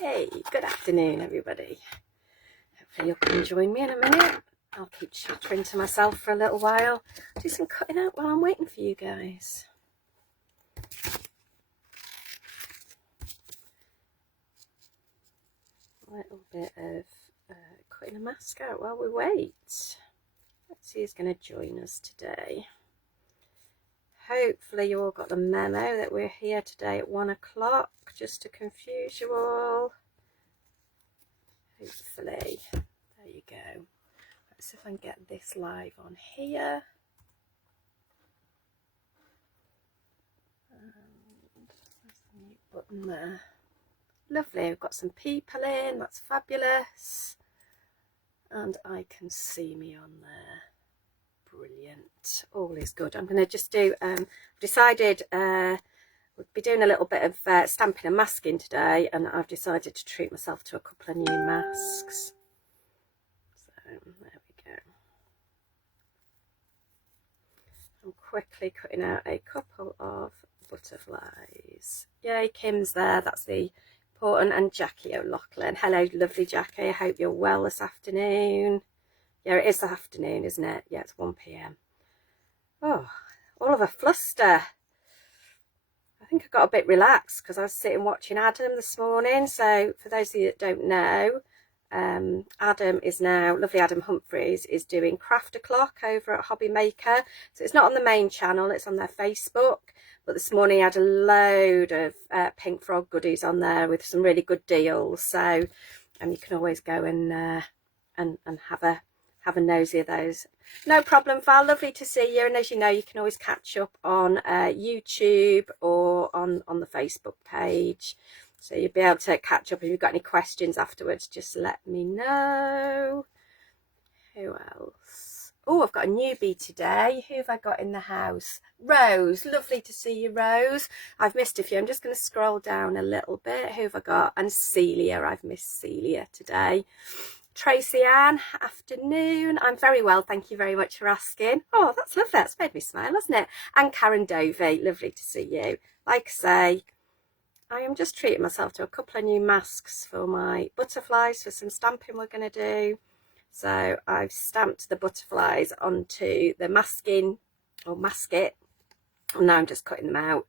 Hey, good afternoon, everybody. Hopefully you'll come and join me in a minute. I'll keep chattering to myself for a little while. Do some cutting out while I'm waiting for you guys. A little bit of cutting a mask out while we wait. Let's see who's going to join us today. Hopefully you all got the memo that we're here today at 1 o'clock, just to confuse you all. Hopefully. There you go. Let's see if I can get this live on here. And there's the mute button there. Lovely, we've got some people in, that's fabulous. And I can see me on there. Brilliant, all is good. I'm going to just do, decided we'll be doing a little bit of stamping and masking today, and I've decided to treat myself to a couple of new masks. So there we go. I'm quickly cutting out a couple of butterflies. Yay, Kim's there, that's the important, and Jackie O'Loughlin. Hello, lovely Jackie, I hope you're well this afternoon. Yeah, it is the afternoon, isn't it? Yeah, it's 1 PM. Oh, all of a fluster. I think I got a bit relaxed because I was sitting watching Adam this morning. So for those of you that don't know, Adam is now, lovely Adam Humphreys, is doing Craft O'Clock over at Hobby Maker. So it's not on the main channel, it's on their Facebook. But this morning he had a load of Pink Frog goodies on there with some really good deals. So you can always go and have a nosy of those. No problem, Val, lovely to see you. And as you know, you can always catch up on YouTube or on the Facebook page. So you'll be able to catch up. If you've got any questions afterwards, just let me know. Who else? Oh, I've got a newbie today. Who have I got in the house? Rose, lovely to see you, Rose. I've missed a few. I'm just going to scroll down a little bit. Who have I got? And Celia, I've missed Celia today. Tracy Ann, afternoon. I'm very well, thank you very much for asking. Oh, that's lovely, that's made me smile, hasn't it? And Karen Dovey, lovely to see you. Like I say, I am just treating myself to a couple of new masks for my butterflies for some stamping we're going to do. So I've stamped the butterflies onto the masking or masket, and now I'm just cutting them out.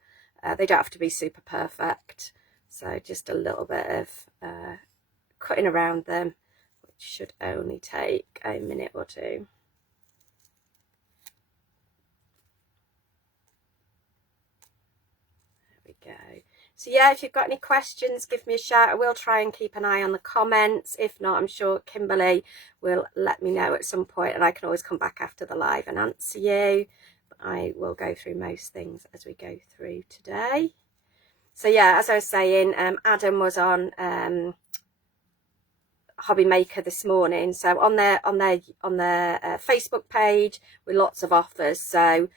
They don't have to be super perfect, so just a little bit of cutting around them. Should only take a minute or two. There we go. So yeah, if you've got any questions, give me a shout. I will try and keep an eye on the comments. If not, I'm sure Kimberly will let me know at some point, and I can always come back after the live and answer you. But I will go through most things as we go through today. So yeah, as I was saying, Adam was on Hobby Maker this morning, so on their Facebook page with lots of offers, so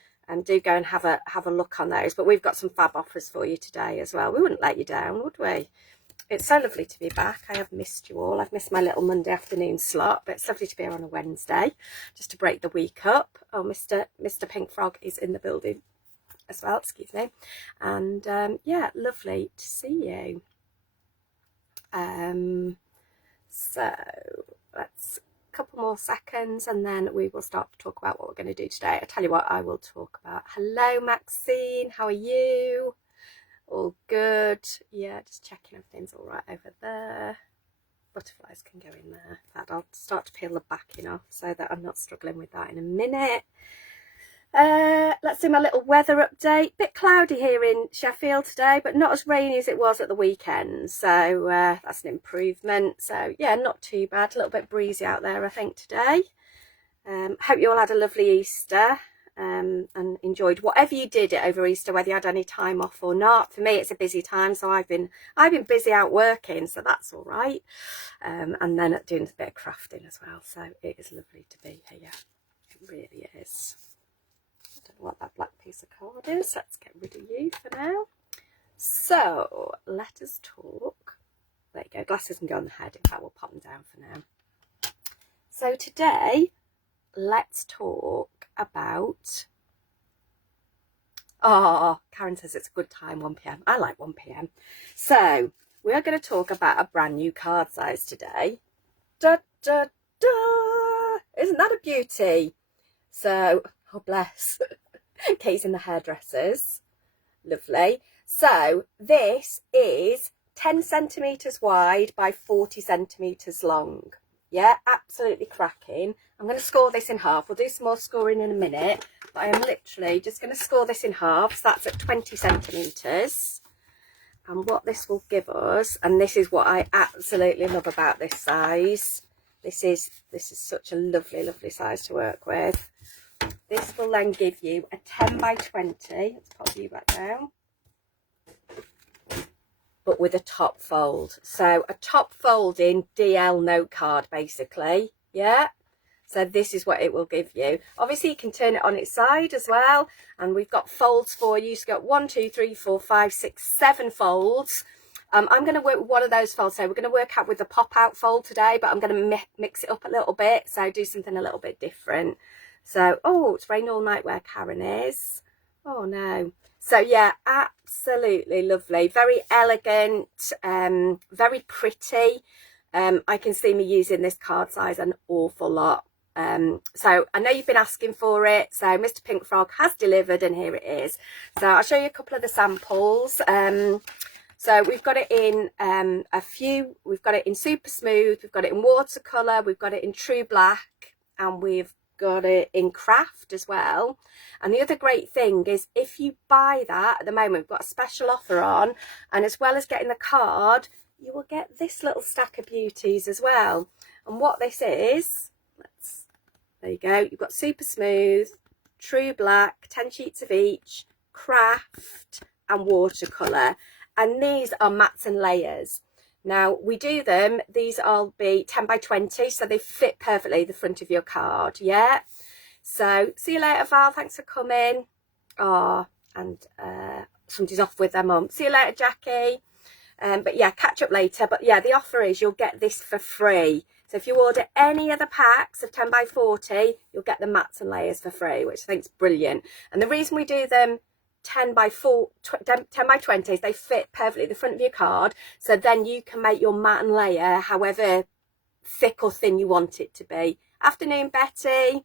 do go and have a look on those. But we've got some fab offers for you today as well. We wouldn't let you down, would we? It's so lovely to be back. I have missed you all. I've missed my little Monday afternoon slot, but it's lovely to be here on a Wednesday just to break the week up. Oh, Mr. Pink Frog is in the building as well, excuse me. And yeah, lovely to see you. So let's a couple more seconds and then we will start to talk about what we're going to do today. I tell you what I will talk about. Hello Maxine, how are you? All good? Yeah, just checking everything's all right over there. Butterflies can go in there. In fact, I'll start to peel the backing off so that I'm not struggling with that in a minute. Let's do my little weather update. Bit cloudy here in Sheffield today, but not as rainy as it was at the weekend, so that's an improvement. So yeah, not too bad. A little bit breezy out there I think today. Hope you all had a lovely Easter and enjoyed whatever you did over Easter, whether you had any time off or not. For me it's a busy time, so I've been busy out working, so that's all right. And then doing a bit of crafting as well, so it is lovely to be here. It really is. I don't know what that black piece of card is. Let's get rid of you for now. So let us talk. There you go. Glasses can go on the head. In fact, we'll pop them down for now. So today, let's talk about... Oh, Karen says it's a good time, 1 PM. I like 1 PM. So we are going to talk about a brand new card size today. Da, da, da. Isn't that a beauty? So, oh bless, Kate's in the hairdressers. Lovely. So this is 10 centimetres wide by 40 centimetres long. Yeah, absolutely cracking. I'm going to score this in half. We'll do some more scoring in a minute, but I am literally just going to score this in half. So that's at 20 centimetres. And what this will give us, and this is what I absolutely love about this size. This is such a lovely size to work with. This will then give you a 10 by 20. Let's pop you back down. But with a top fold. So a top folding DL note card, basically. Yeah. So this is what it will give you. Obviously, you can turn it on its side as well. And we've got folds for you. So you've got 1, 2, 3, 4, 5, 6, 7 folds. I'm going to work with one of those folds. So we're going to work out with the pop-out fold today, but I'm going to mix it up a little bit. So do something a little bit different. So, oh, it's rained all night where Karen is. Oh, no. So, yeah, absolutely lovely. Very elegant, very pretty. I can see me using this card size an awful lot. So I know you've been asking for it. So Mr. Pink Frog has delivered, and here it is. So I'll show you a couple of the samples. So we've got it in we've got it in super smooth, we've got it in watercolour, we've got it in true black, and we've got it in craft as well. And the other great thing is, if you buy that at the moment, we've got a special offer on, and as well as getting the card, you will get this little stack of beauties as well. And what this is, there you go, you've got super smooth, true black, 10 sheets of each, craft and watercolour. And these are mats and layers. Now we do them, these will be 10 by 20, so they fit perfectly the front of your card. Yeah. So see you later, Val, thanks for coming. Oh, and somebody's off with their mum. See you later, Jackie. But yeah, catch up later. But yeah, the offer is you'll get this for free. So if you order any of the packs of 10 by 40, you'll get the mats and layers for free, which I think is brilliant. And the reason we do them 10 by 20s, they fit perfectly the front of your card, so then you can make your mat and layer however thick or thin you want it to be. Afternoon, Betty.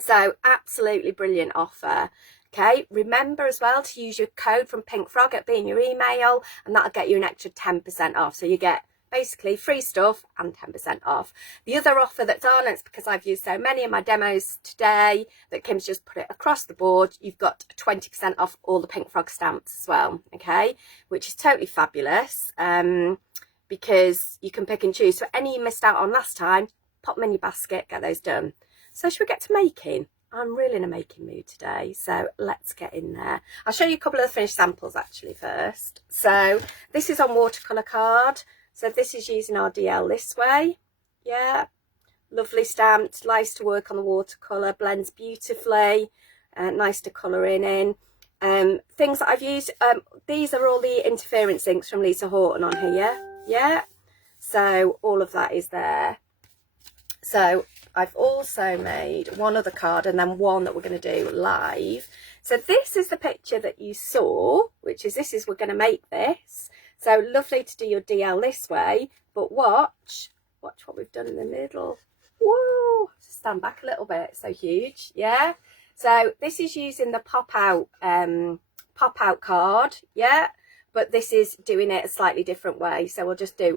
So absolutely brilliant offer. Okay, remember as well to use your code from Pink Frog at in your email, and that'll get you an extra 10% off. So you get basically free stuff and 10% off. The other offer that's on, and it's because I've used so many in my demos today that Kim's just put it across the board, you've got 20% off all the Pink Frog stamps as well. Okay, which is totally fabulous, because you can pick and choose. So any you missed out on last time, pop them in your basket, get those done. So should we get to making? I'm really in a making mood today, so let's get in there. I'll show you a couple of the finished samples actually first. So this is on watercolour card. So this is using our DL this way. Yeah, lovely stamped, nice to work on the watercolour, blends beautifully, nice to colour in. Things that I've used, these are all the interference inks from Lisa Horton on here. Yeah, so all of that is there. So I've also made one other card and then one that we're going to do live. So this is the picture that you saw, which is we're going to make this. So lovely to do your DL this way, but watch what we've done in the middle. Whoa, stand back a little bit, it's so huge. Yeah, so this is using the pop out card. Yeah, but this is doing it a slightly different way. So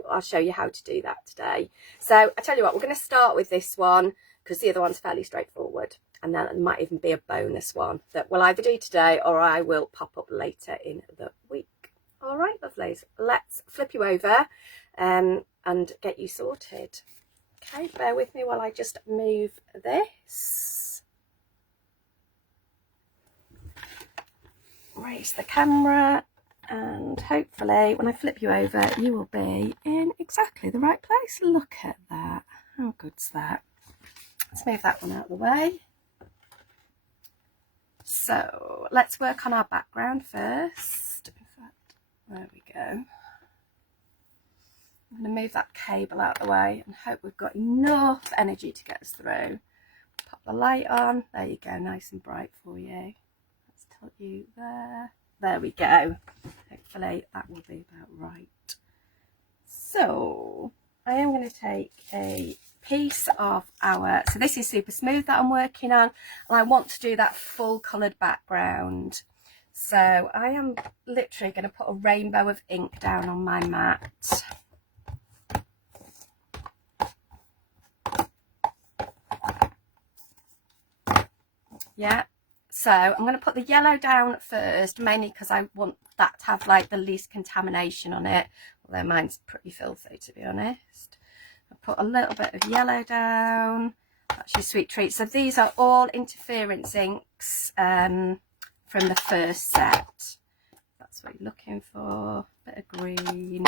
I'll show you how to do that today. So I tell you what, we're going to start with this one because the other one's fairly straightforward. And then there might even be a bonus one that we'll either do today or I will pop up later in the week. All right, lovelies, let's flip you over and get you sorted. Okay, bear with me while I just move this. Raise the camera, and hopefully when I flip you over, you will be in exactly the right place. Look at that. How good's that? Let's move that one out of the way. So let's work on our background first. There we go. I'm going to move that cable out of the way and hope we've got enough energy to get us through. Pop the light on. There you go, nice and bright for you. Let's tilt you there. There we go. Hopefully that will be about right. So I am going to take a piece of our, so this is Super Smooth that I'm working on, and I want to do that full coloured background. So I am literally going to put a rainbow of ink down on my mat. Yeah, so I'm going to put the yellow down first, mainly because I want that to have like the least contamination on it, although mine's pretty filthy, to be honest. I'll put a little bit of yellow down. That's your sweet treat. So these are all interference inks from the first set. That's what you're looking for. Bit of green,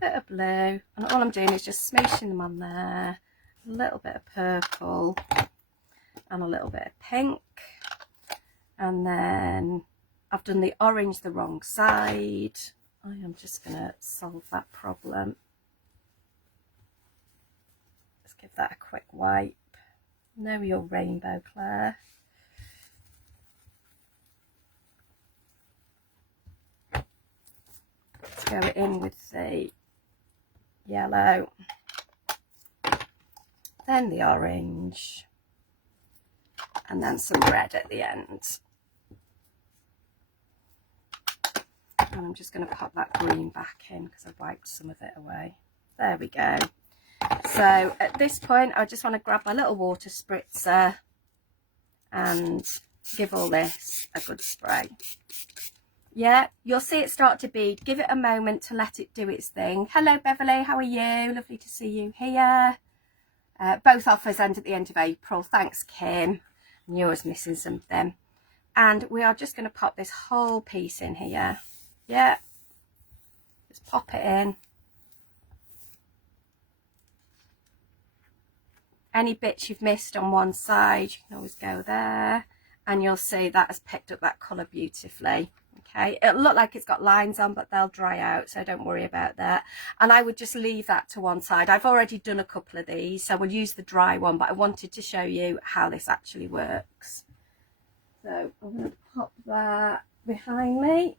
bit of blue, and all I'm doing is just smooshing them on there. A little bit of purple and a little bit of pink, and then I've done the orange the wrong side. I am just going to solve that problem. Let's give that a quick wipe. Know your rainbow, Claire. Let's go in with the yellow, then the orange, and then some red at the end. And I'm just going to pop that green back in because I've wiped some of it away. There we go. So at this point I just want to grab my little water spritzer and give all this a good spray. Yeah, you'll see it start to bead. Give it a moment to let it do its thing. Hello Beverly, how are you? Lovely to see you here. Both offers end at the end of April. Thanks, Kim. And yours missing something. And we are just going to pop this whole piece in here. Yeah, just pop it in. Any bits you've missed on one side, you can always go there. And you'll see that has picked up that colour beautifully. Okay, it'll look like it's got lines on, but they'll dry out, so don't worry about that. And I would just leave that to one side. I've already done a couple of these, so we'll use the dry one, but I wanted to show you how this actually works. So I'm going to pop that behind me.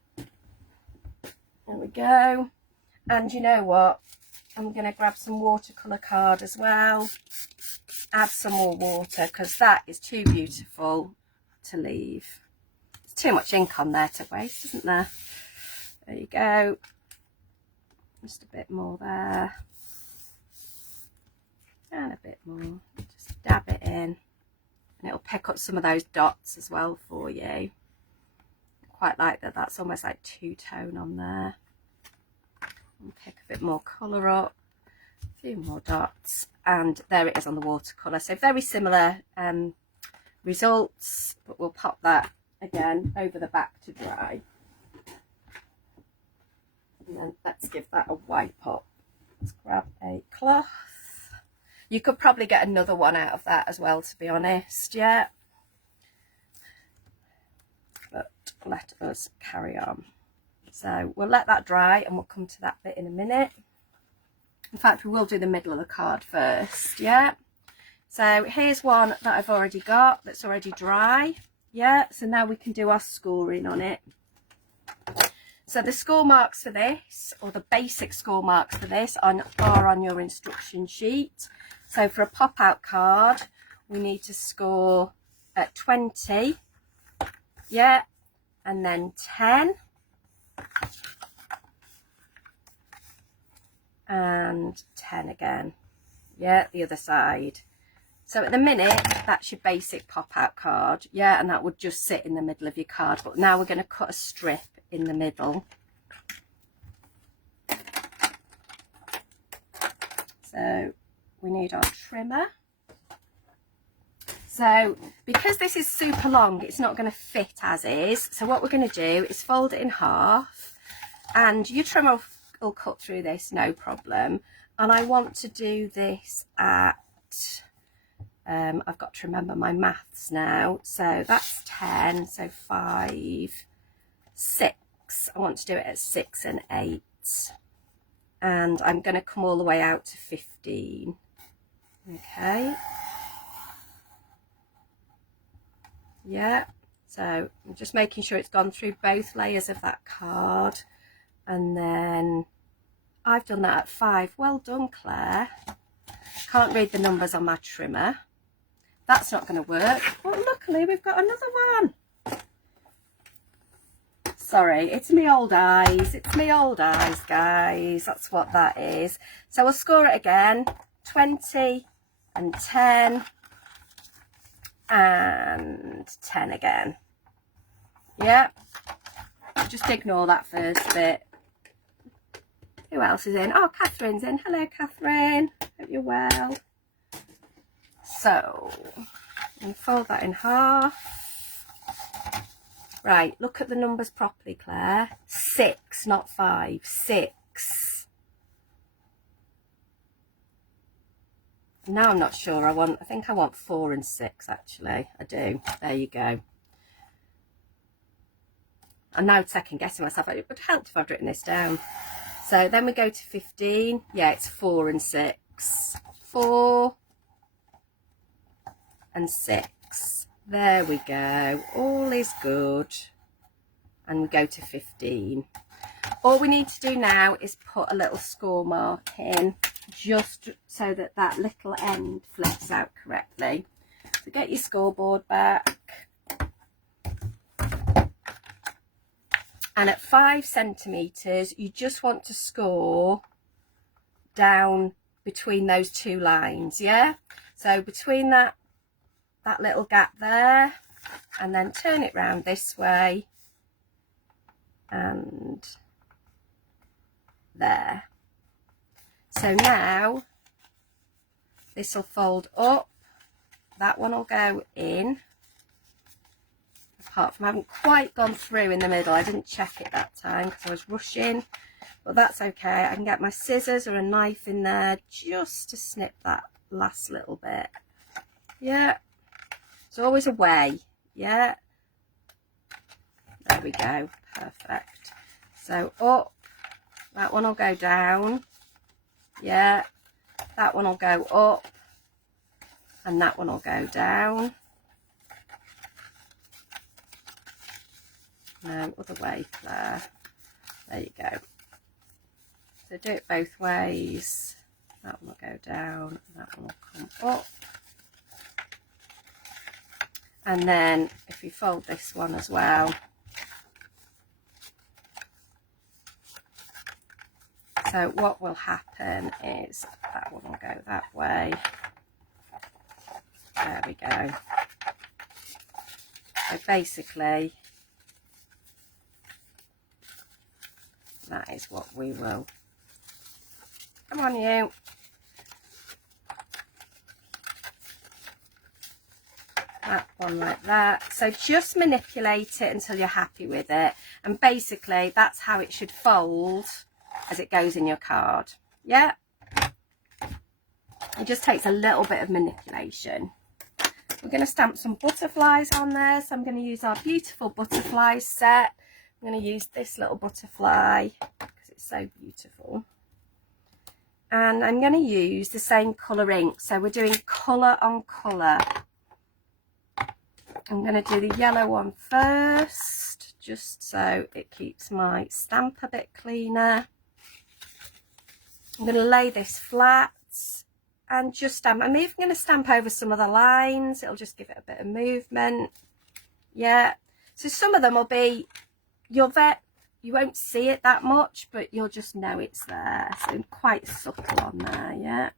There we go. And you know what? I'm going to grab some watercolour card as well. Add some more water because that is too beautiful to leave. There's too much ink on there to waste, isn't there? There you go. Just a bit more there. And a bit more. Just dab it in. And it'll pick up some of those dots as well for you. I quite like that. That's almost like two-tone on there. And pick a bit more colour up. A few more dots. And there it is on the watercolour. So very similar results, but we'll pop that again over the back to dry. And then let's give that a wipe up. Let's grab a cloth. You could probably get another one out of that as well, to be honest, yeah. But let us carry on. So we'll let that dry and we'll come to that bit in a minute. In fact, we will do the middle of the card first, yeah. So here's one that I've already got that's already dry, yeah. So now we can do our scoring on it. So the score marks for this, or the basic score marks for this, are on your instruction sheet. So for a pop-out card, we need to score at 20, yeah, and then 10. And 10 again, yeah, the other side. So at the minute, that's your basic pop-out card, yeah, and that would just sit in the middle of your card. But now we're going to cut a strip in the middle. So we need our trimmer. So because this is super long, it's not going to fit as is. So what we're going to do is fold it in half, and your trimmer will cut through this, no problem. And I want to do this at, I've got to remember my maths now. So that's 10, so 5, 6. I want to do it at 6 and 8. And I'm going to come all the way out to 15. Okay. Yeah. So I'm just making sure it's gone through both layers of that card. And then I've done that at 5. Well done, Claire. Can't read the numbers on my trimmer. That's not going to work. Well, luckily we've got another one. Sorry, it's me old eyes. It's me old eyes, guys. That's what that is. So we'll score it again. 20 and 10 and 10 again. Yeah. Just ignore that first bit. Who else is in? Oh, Catherine's in. Hello, Catherine. Hope you're well. So, I'm going to fold that in half. Right, look at the numbers properly, Claire. 6, not 5. 6. Now I'm not sure. I think I want 4 and 6, actually. I do. There you go. I'm now second guessing myself. It would help if I'd written this down. So then we go to 15. Yeah, it's 4 and 6. 4 and 6. There we go. All is good. And we go to 15. All we need to do now is put a little score mark in, just so that that little end flips out correctly. So get your scoreboard back. And at 5 centimetres, you just want to score down between those two lines, yeah? So between that little gap there, and then turn it round this way, and there. So now, this will fold up, that one will go in. Apart from I haven't quite gone through in the middle. I didn't check it that time because I was rushing, but that's okay. I can get my scissors or a knife in there just to snip that last little bit. Yeah, there's always a way. Yeah, there we go. Perfect. So up, that one will go down. Yeah, that one will go up, and that one will go down. No, other way, Claire. There you go. So do it both ways. That one will go down, that one will come up. And then if you fold this one as well. So what will happen is that one will go that way. There we go. So basically, that is what we will. Come on, you. That one like that. So just manipulate it until you're happy with it. And basically, that's how it should fold as it goes in your card. Yeah. It just takes a little bit of manipulation. We're going to stamp some butterflies on there. So I'm going to use our beautiful butterfly set. I'm going to use this little butterfly because it's so beautiful. And I'm going to use the same colour ink. So we're doing colour on colour. I'm going to do the yellow one first, just so it keeps my stamp a bit cleaner. I'm going to lay this flat and just stamp. I'm even going to stamp over some of the lines. It'll just give it a bit of movement. Yeah. So some of them will be, you won't see it that much, but you'll just know it's there. So quite subtle on there, yeah.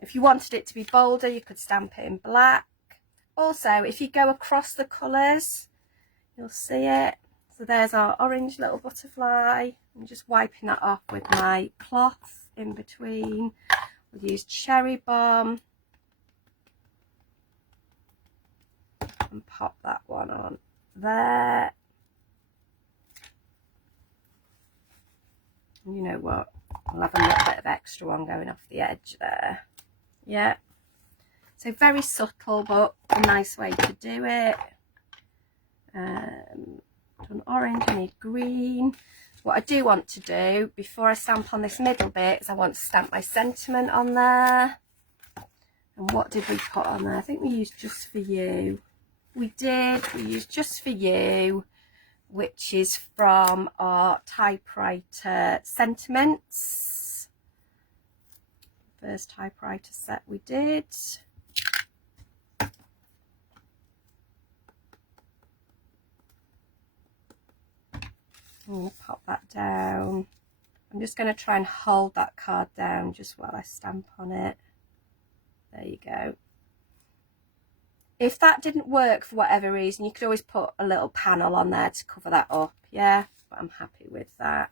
If you wanted it to be bolder, you could stamp it in black. Also, if you go across the colours, you'll see it. So there's our orange little butterfly. I'm just wiping that off with my cloth in between. We'll use cherry bomb and pop that one on there. And you know what? I'll have a little bit of extra one going off the edge there. Yeah. So very subtle, but a nice way to do it. Done orange, I need green. What I do want to do before I stamp on this middle bit is I want to stamp my sentiment on there. And what did we put on there? I think we used Just For You. We did. We used Just For You which is from our typewriter sentiments. First typewriter set we did. I'll pop that down. I'm just going to try and hold that card down just while I stamp on it. There you go. If that didn't work for whatever reason, you could always put a little panel on there to cover that up, yeah? But I'm happy with that.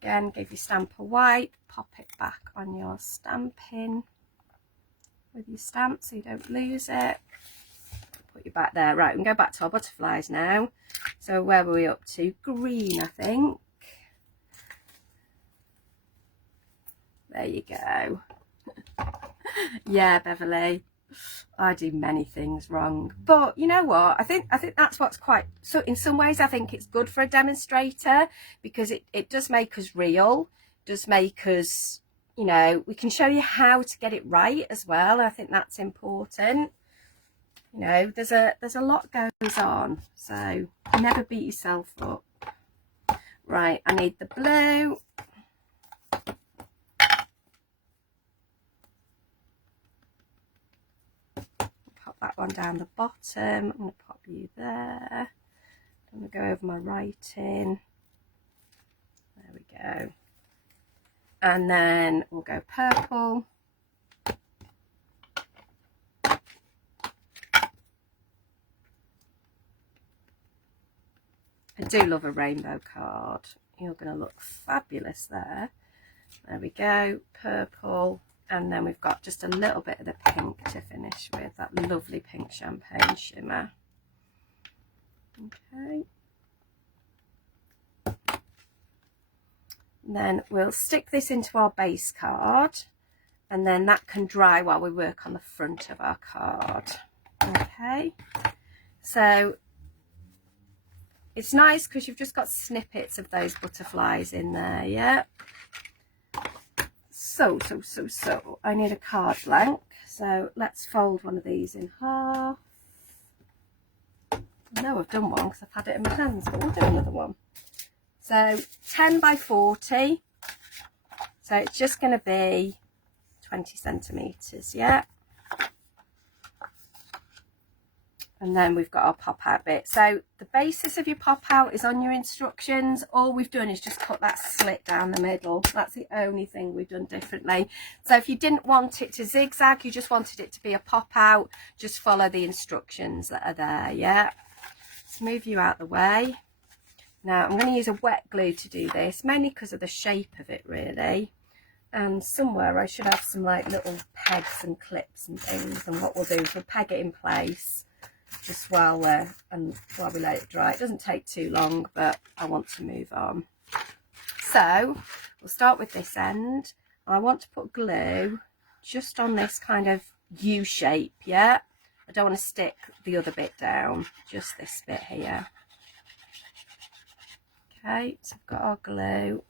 Again, give your stamp a wipe, pop it back on your stamping with your stamp so you don't lose it. Put you back there. Right, we can go back to our butterflies now. So where were we up to? Green, I think. There you go. Yeah, Beverly. I do many things wrong, but you know what, I think that's what's quite, so in some ways I think it's good for a demonstrator, because it does make us real, does make us, you know, we can show you how to get it right as well. I think that's important. You know, there's a lot goes on, so never beat yourself up. Right, I need the blue. That one down the bottom. I'm going to pop you there. I'm going to go over my writing. There we go. And then we'll go purple. I do love a rainbow card. You're going to look fabulous there. There we go. Purple. And then we've got just a little bit of the pink to finish with, that lovely pink champagne shimmer. Okay. And then we'll stick this into our base card, and then that can dry while we work on the front of our card. Okay. So it's nice because you've just got snippets of those butterflies in there, yeah? So, I need a card blank. So let's fold one of these in half. I know I've done one because I've had it in my hands, but we'll do another one. So 10 by 40. So it's just going to be 20 centimetres, yeah? And then we've got our pop out bit. So the basis of your pop out is on your instructions. All we've done is just cut that slit down the middle. That's the only thing we've done differently. So if you didn't want it to zigzag, you just wanted it to be a pop out, just follow the instructions that are there, yeah? Let's move you out the way. Now I'm going to use a wet glue to do this, mainly because of the shape of it really. And somewhere I should have some like little pegs and clips and things, and what we'll do is we'll peg it in place just while we let it dry. It doesn't take too long, but I want to move on. So we'll start with this end. I want to put glue just on this kind of U shape, yeah? I don't want to stick the other bit down, just this bit here. Okay, so I've got our glue.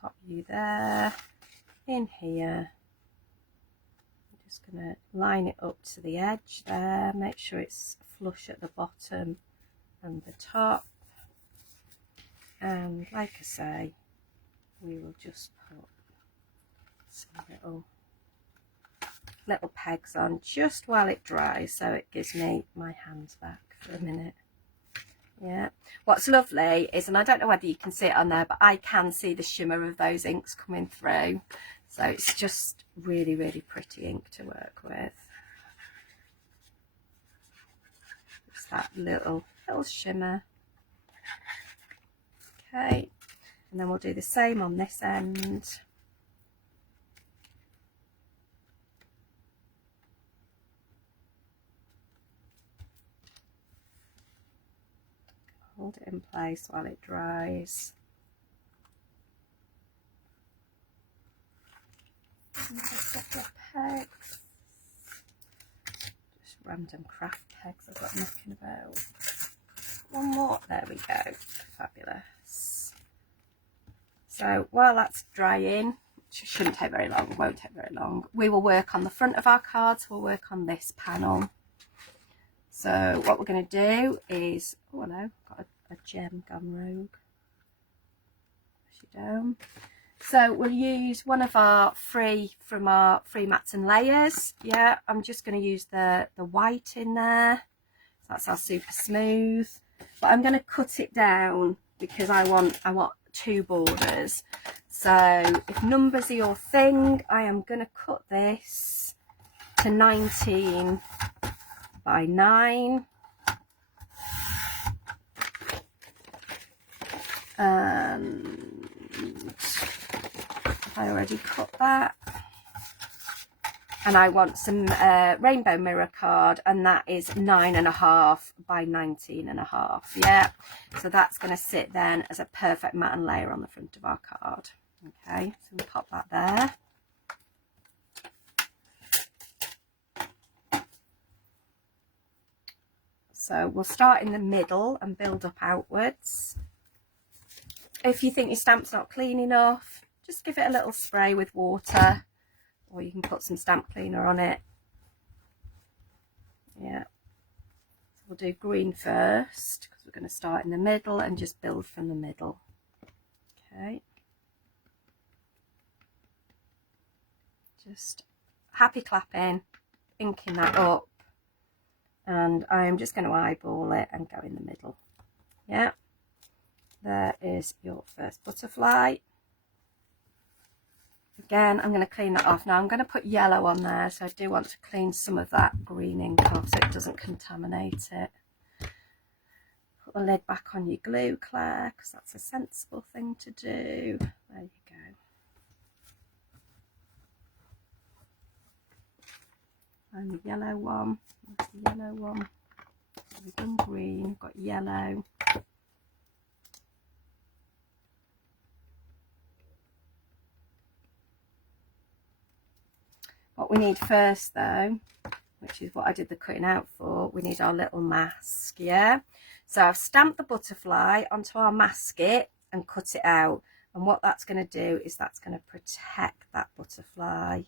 Pop you there, in here. Just going to line it up to the edge there, make sure it's flush at the bottom and the top, and like I say, we will just put some little pegs on just while it dries, so it gives me my hands back for a minute. Yeah, what's lovely is, and I don't know whether you can see it on there, but I can see the shimmer of those inks coming through. So it's just really, really pretty ink to work with. Just that little shimmer. Okay, and then we'll do the same on this end. Hold it in place while it dries. A couple of pegs, just random craft pegs I've got knocking about. One more, there we go, fabulous. So while that's drying, which shouldn't take very long, won't take very long, we will work on the front of our cards. We'll work on this panel. So what we're going to do is, oh no, got a gem gone rogue. Down. So we'll use one of our from our free mats and layers. Yeah, I'm just going to use the white in there. So that's our super smooth. But I'm going to cut it down because I want 2 borders. So if numbers are your thing, I am going to cut this to 19 by 9. And I already cut that. And I want some rainbow mirror card, and that is 9.5 by 19.5. Yeah, so that's going to sit then as a perfect mat and layer on the front of our card. Okay, so we'll pop that there. So we'll start in the middle and build up outwards. If you think your stamp's not clean enough, just give it a little spray with water, or you can put some stamp cleaner on it. Yeah, so we'll do green first because we're going to start in the middle and just build from the middle. Okay, just happy clapping, inking that up, and I'm just going to eyeball it and go in the middle. Yeah, there is your first butterfly. Again, I'm going to clean that off. Now I'm going to put yellow on there, so I do want to clean some of that green ink off so it doesn't contaminate it. Put the lid back on your glue, Claire, because that's a sensible thing to do. There you go. And the yellow one. That's the yellow one. So we've done green, we've got yellow. What we need first though, which is what I did the cutting out for, we need our little mask. Yeah, so I've stamped the butterfly onto our masket and cut it out, and what that's going to do is that's going to protect that butterfly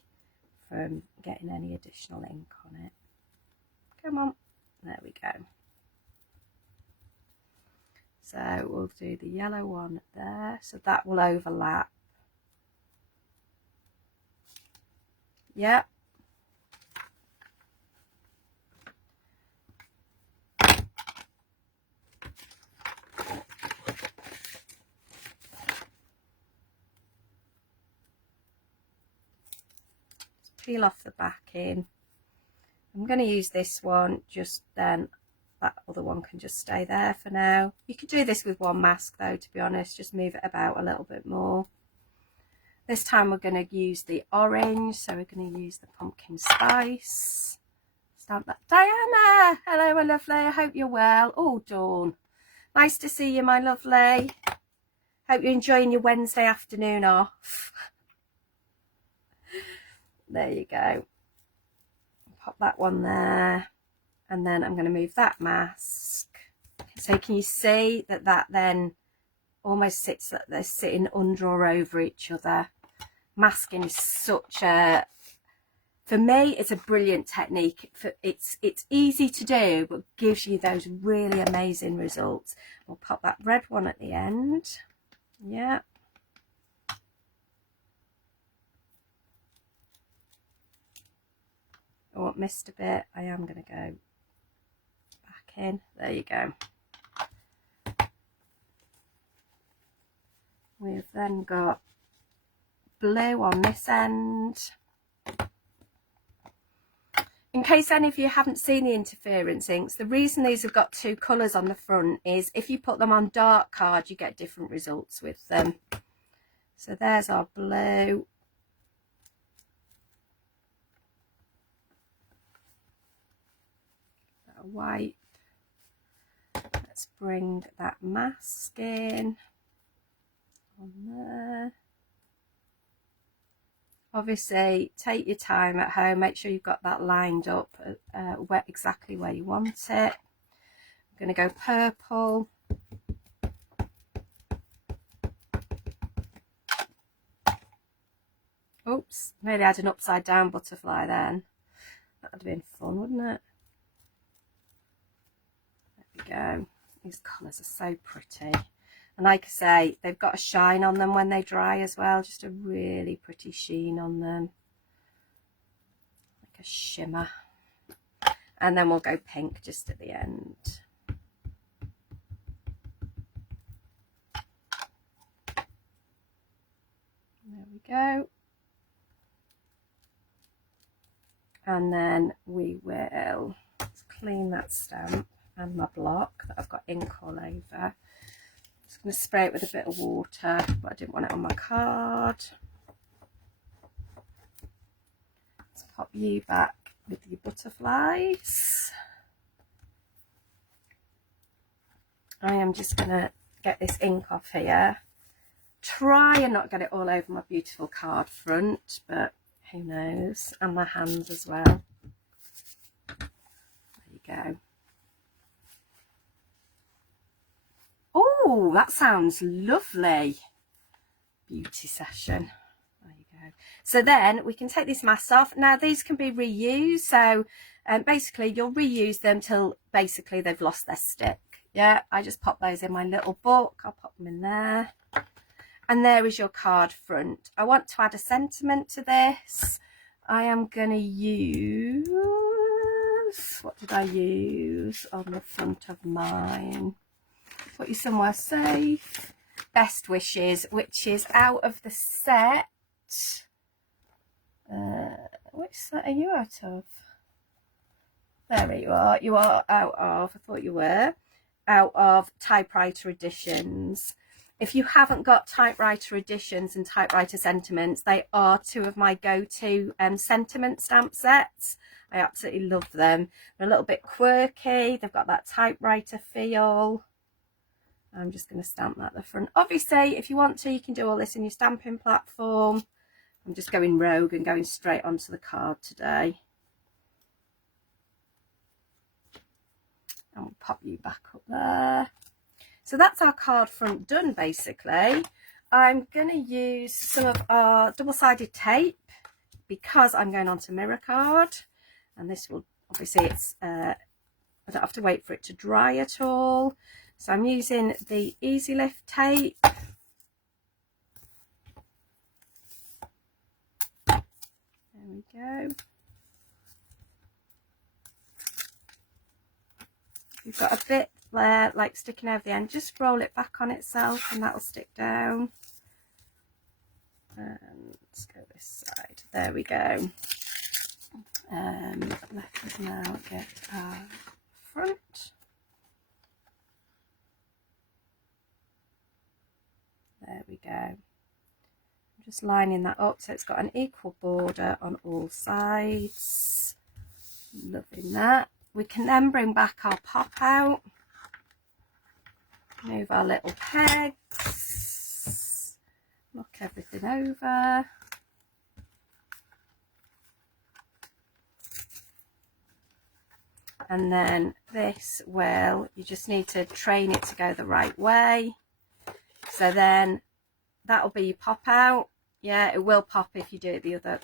from getting any additional ink on it. Come on, there we go. So we'll do the yellow one there, so that will overlap. Yeah. Peel off the backing. I'm going to use this one, just then that other one can just stay there for now. You could do this with one mask though, to be honest, just move it about a little bit more. This time we're going to use the orange, so we're going to use the pumpkin spice. Stamp that. Diana! Hello, my lovely. I hope you're well. Oh, Dawn. Nice to see you, my lovely. Hope you're enjoying your Wednesday afternoon off. There you go. Pop that one there. And then I'm going to move that mask. So can you see that that then almost sits, that they're sitting under or over each other. Masking is such a, for me, it's a brilliant technique. It's easy to do, but gives you those really amazing results. We'll pop that red one at the end. Yeah. Oh, missed a bit. I am going to go back in. There you go. We've then got blue on this end. In case any of you haven't seen the interference inks, the reason these have got 2 colours on the front is if you put them on dark card, you get different results with them. So there's our blue. A white. Let's bring that mask in on there. Obviously, take your time at home, make sure you've got that lined up exactly where you want it. I'm going to go purple. Oops, nearly had an upside down butterfly then. That would have been fun, wouldn't it? we go. These colours are so pretty. And like I say, they've got a shine on them when they dry as well. Just a really pretty sheen on them. Like a shimmer. And then we'll go pink just at the end. There we go. And then we will clean that stamp and my block that I've got ink all over. Just going to spray it with a bit of water, but I didn't want it on my card. Let's pop you back with your butterflies. I am just going to get this ink off here. Try and not get it all over my beautiful card front, but who knows, and my hands as well. There you go. Oh, that sounds lovely. Beauty session. There you go. So then we can take these masks off. Now these can be reused, so basically you'll reuse them till basically they've lost their stick. Yeah, I just pop those in my little book. I'll pop them in there. And there is your card front. I want to add a sentiment to this. I am going to use, what did I use on the front of mine? Put you somewhere safe. Best wishes, which is out of the set. Which set are you out of? There you are. You are out of, I thought you were, out of typewriter editions. If you haven't got typewriter editions and typewriter sentiments, they are two of my go-to sentiment stamp sets. I absolutely love them. They're a little bit quirky. They've got that typewriter feel. I'm just going to stamp that at the front. Obviously, if you want to, you can do all this in your stamping platform. I'm just going rogue and going straight onto the card today. And we'll pop you back up there. So that's our card front done basically. I'm going to use some of our double-sided tape because I'm going on to mirror card. And this will, obviously it's, I don't have to wait for it to dry at all. So I'm using the Easy Lift tape. There we go. You've got a bit there like sticking over the end, just roll it back on itself and that'll stick down. And let's go this side. There we go. Let us now get our front. There we go. I'm just lining that up so it's got an equal border on all sides. Loving that. We can then bring back our pop out. Move our little pegs. Knock everything over. And then this will, you just need to train it to go the right way. So then that'll be your pop out. Yeah, it will pop if you do it the other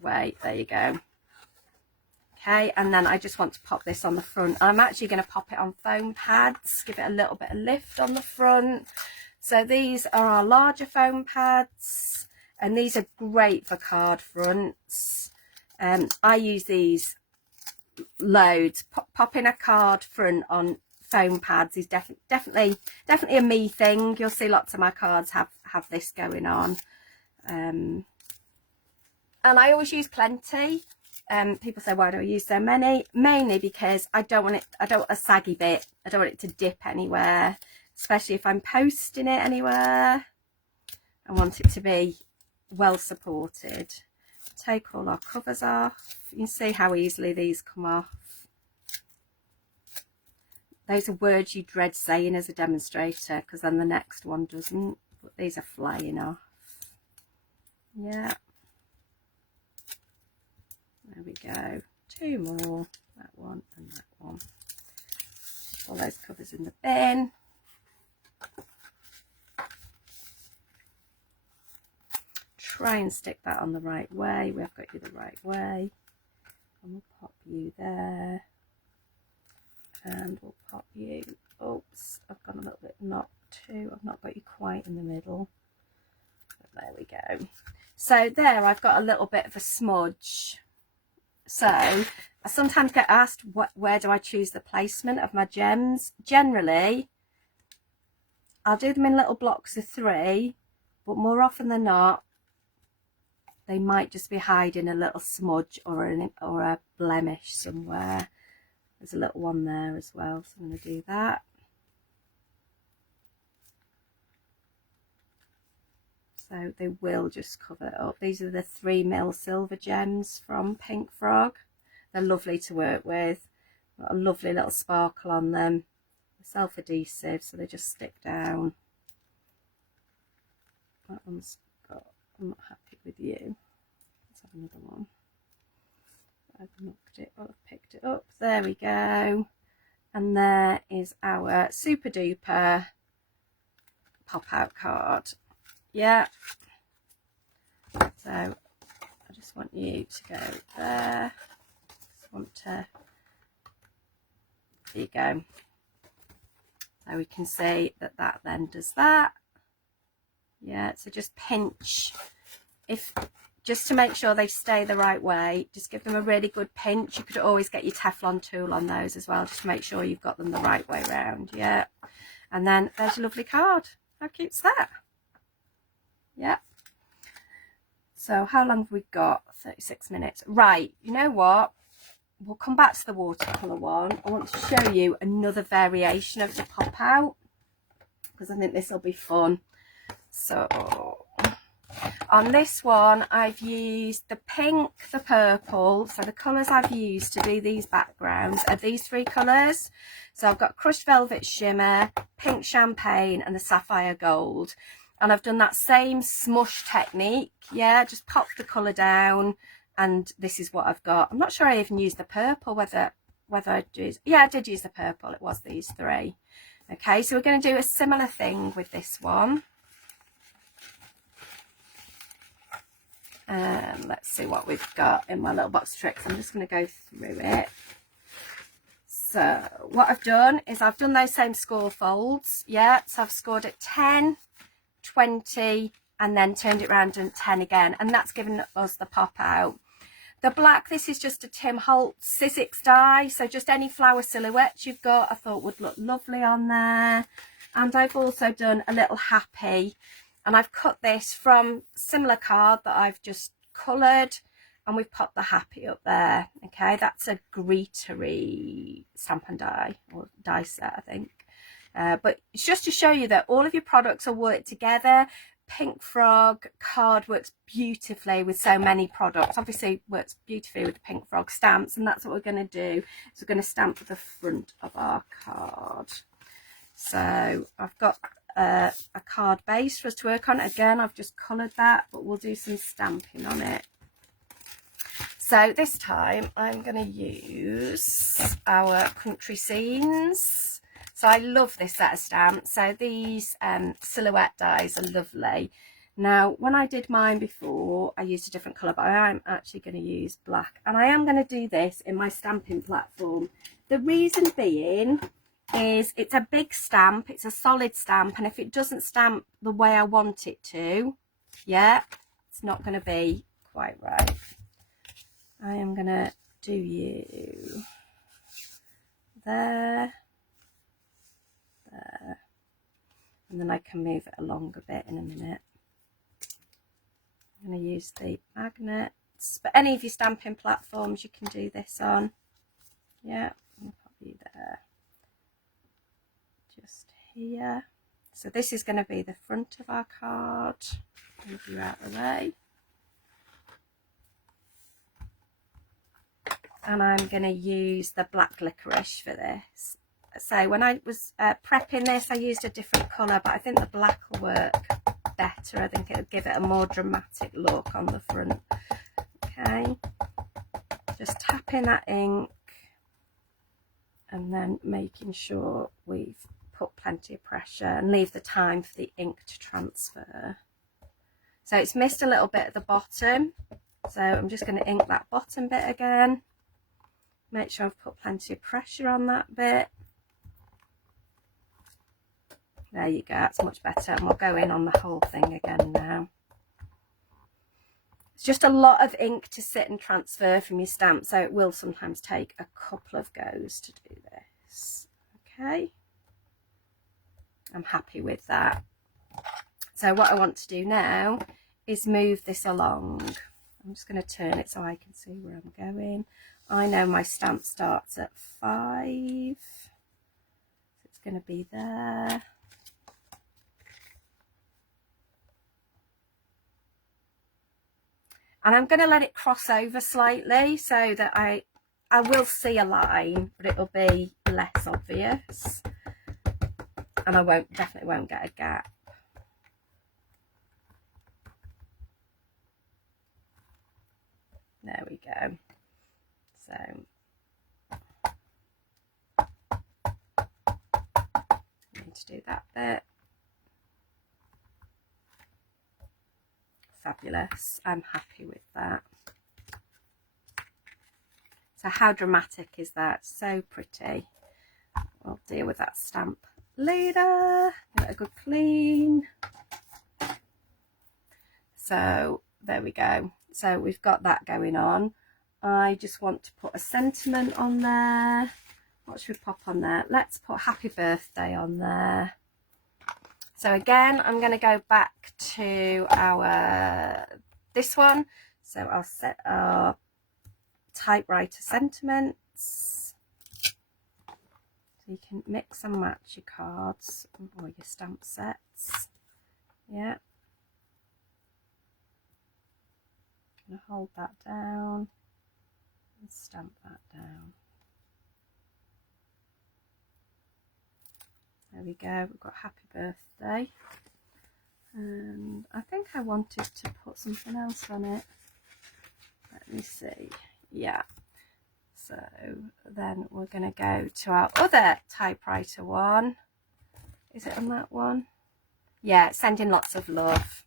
way. There you go. Okay, and then I just want to pop this on the front. I'm actually going to pop it on foam pads, give it a little bit of lift on the front. So these are our larger foam pads, and these are great for card fronts. I use these loads. Popping a card front on foam pads is definitely a me thing. You'll see lots of my cards have this going on. And I always use plenty. People say, why do I use so many? Mainly because I don't want a saggy bit. I don't want it to dip anywhere, especially if I'm posting it anywhere. I want it to be well supported. Take all our covers off. You can see how easily these come off. Those are words you dread saying as a demonstrator, because then the next one doesn't. But these are flying off. Yeah. There we go. Two more. That one and that one. Put all those covers in the bin. Try and stick that on the right way. We've got you the right way. And we'll pop you there. And we'll pop you, oops, I've gone a little bit not too, I've not got you quite in the middle. But there we go. So there, I've got a little bit of a smudge. So I sometimes get asked, where do I choose the placement of my gems? Generally, I'll do them in little blocks of 3, but more often than not, they might just be hiding a little smudge or a blemish somewhere. There's a little one there as well, so I'm going to do that. So they will just cover it up. These are the 3mm silver gems from Pink Frog. They're lovely to work with. Got a lovely little sparkle on them. Self-adhesive, so they just stick down. That one's got, I'm not happy with you. Let's have another one. I've knocked it, oh, I've picked it up. There we go. And there is our super duper pop out card. Yeah. So I just want you to go there. Just want to, there you go. So we can see that that then does that. Yeah, so just pinch, just to make sure they stay the right way, just give them a really good pinch. You could always get your Teflon tool on those as well, just to make sure you've got them the right way around. Yeah, and then there's your lovely card. How cute's that? Yeah. So how long have we got? 36 minutes. Right, you know what? We'll come back to the watercolour one. I want to show you another variation of the pop out, because I think this will be fun. So on this one, I've used the pink, the purple. So the colours I've used to do these backgrounds are these 3 colours. So I've got crushed velvet shimmer, pink champagne, and the sapphire gold. And I've done that same smush technique. Yeah, just pop the colour down, and this is what I've got. I'm not sure I even used the purple, whether I did. Yeah, I did use the purple. It was these 3. Okay, so we're going to do a similar thing with this one. Let's see what we've got in my little box of tricks. I'm just going to go through it. So what I've done is I've done those same score folds. Yeah, so I've scored at 10, 20, and then turned it around and 10 again, and that's given us the pop out. The black, this is just a Tim Holtz Sizzix die, so just any flower silhouettes you've got I thought would look lovely on there. And I've also done a little happy, and I've cut this from similar card that I've just coloured, and we've popped the happy up there. Okay, that's a Greetery stamp and die, or die set I think. But it's just to show you that all of your products are worked together. Pink Frog card works beautifully with so many products. Obviously works beautifully with the Pink Frog stamps, and that's what we're going to do. So we're going to stamp the front of our card. So I've got a card base for us to work on. Again, I've just coloured that, but we'll do some stamping on it. So this time I'm going to use our country scenes. So I love this set of stamps. So these silhouette dies are lovely. Now, when I did mine before, I used a different colour, but I'm actually going to use black. And I am going to do this in my stamping platform. The reason being is it's a big stamp, it's a solid stamp, and if it doesn't stamp the way I want it to, yeah, it's not going to be quite right. I am going to do you there. There, and then I can move it along a bit in a minute. I'm going to use the magnets, but any of your stamping platforms you can do this on. Yeah, I'm going to pop you there, just here. So this is going to be the front of our card. Move you out of the way. And I'm going to use the black licorice for this. So when I was prepping this, I used a different colour, but I think the black will work better. I think it'll give it a more dramatic look on the front. Okay, just tapping that ink and then making sure we've put plenty of pressure and leave the time for the ink to transfer. So it's missed a little bit at the bottom, so I'm just going to ink that bottom bit again. Make sure I've put plenty of pressure on that bit. There you go, that's much better. And we'll go in on the whole thing again now. It's just a lot of ink to sit and transfer from your stamp, so it will sometimes take a couple of goes to do this. Okay, I'm happy with that. So what I want to do now is move this along. I'm just going to turn it so I can see where I'm going. I know my stamp starts at 5, so it's going to be there. And I'm going to let it cross over slightly so that I will see a line, but it'll be less obvious. And I definitely won't get a gap. There we go. So I need to do that bit. Fabulous. I'm happy with that. So how dramatic is that? So pretty. I'll deal with that stamp later. Give it a good clean. So there we go. So we've got that going on. I just want to put a sentiment on there. What should we pop on there? Let's put happy birthday on there. So again, I'm going to go back to this one. So I'll set our typewriter sentiments. So you can mix and match your cards or your stamp sets. Yeah. I'm going to hold that down and stamp that down. There we go, we've got happy birthday. And I think I wanted to put something else on it. Let me see. Yeah. So then we're going to go to our other typewriter one. Is it on that one? Yeah, sending lots of love.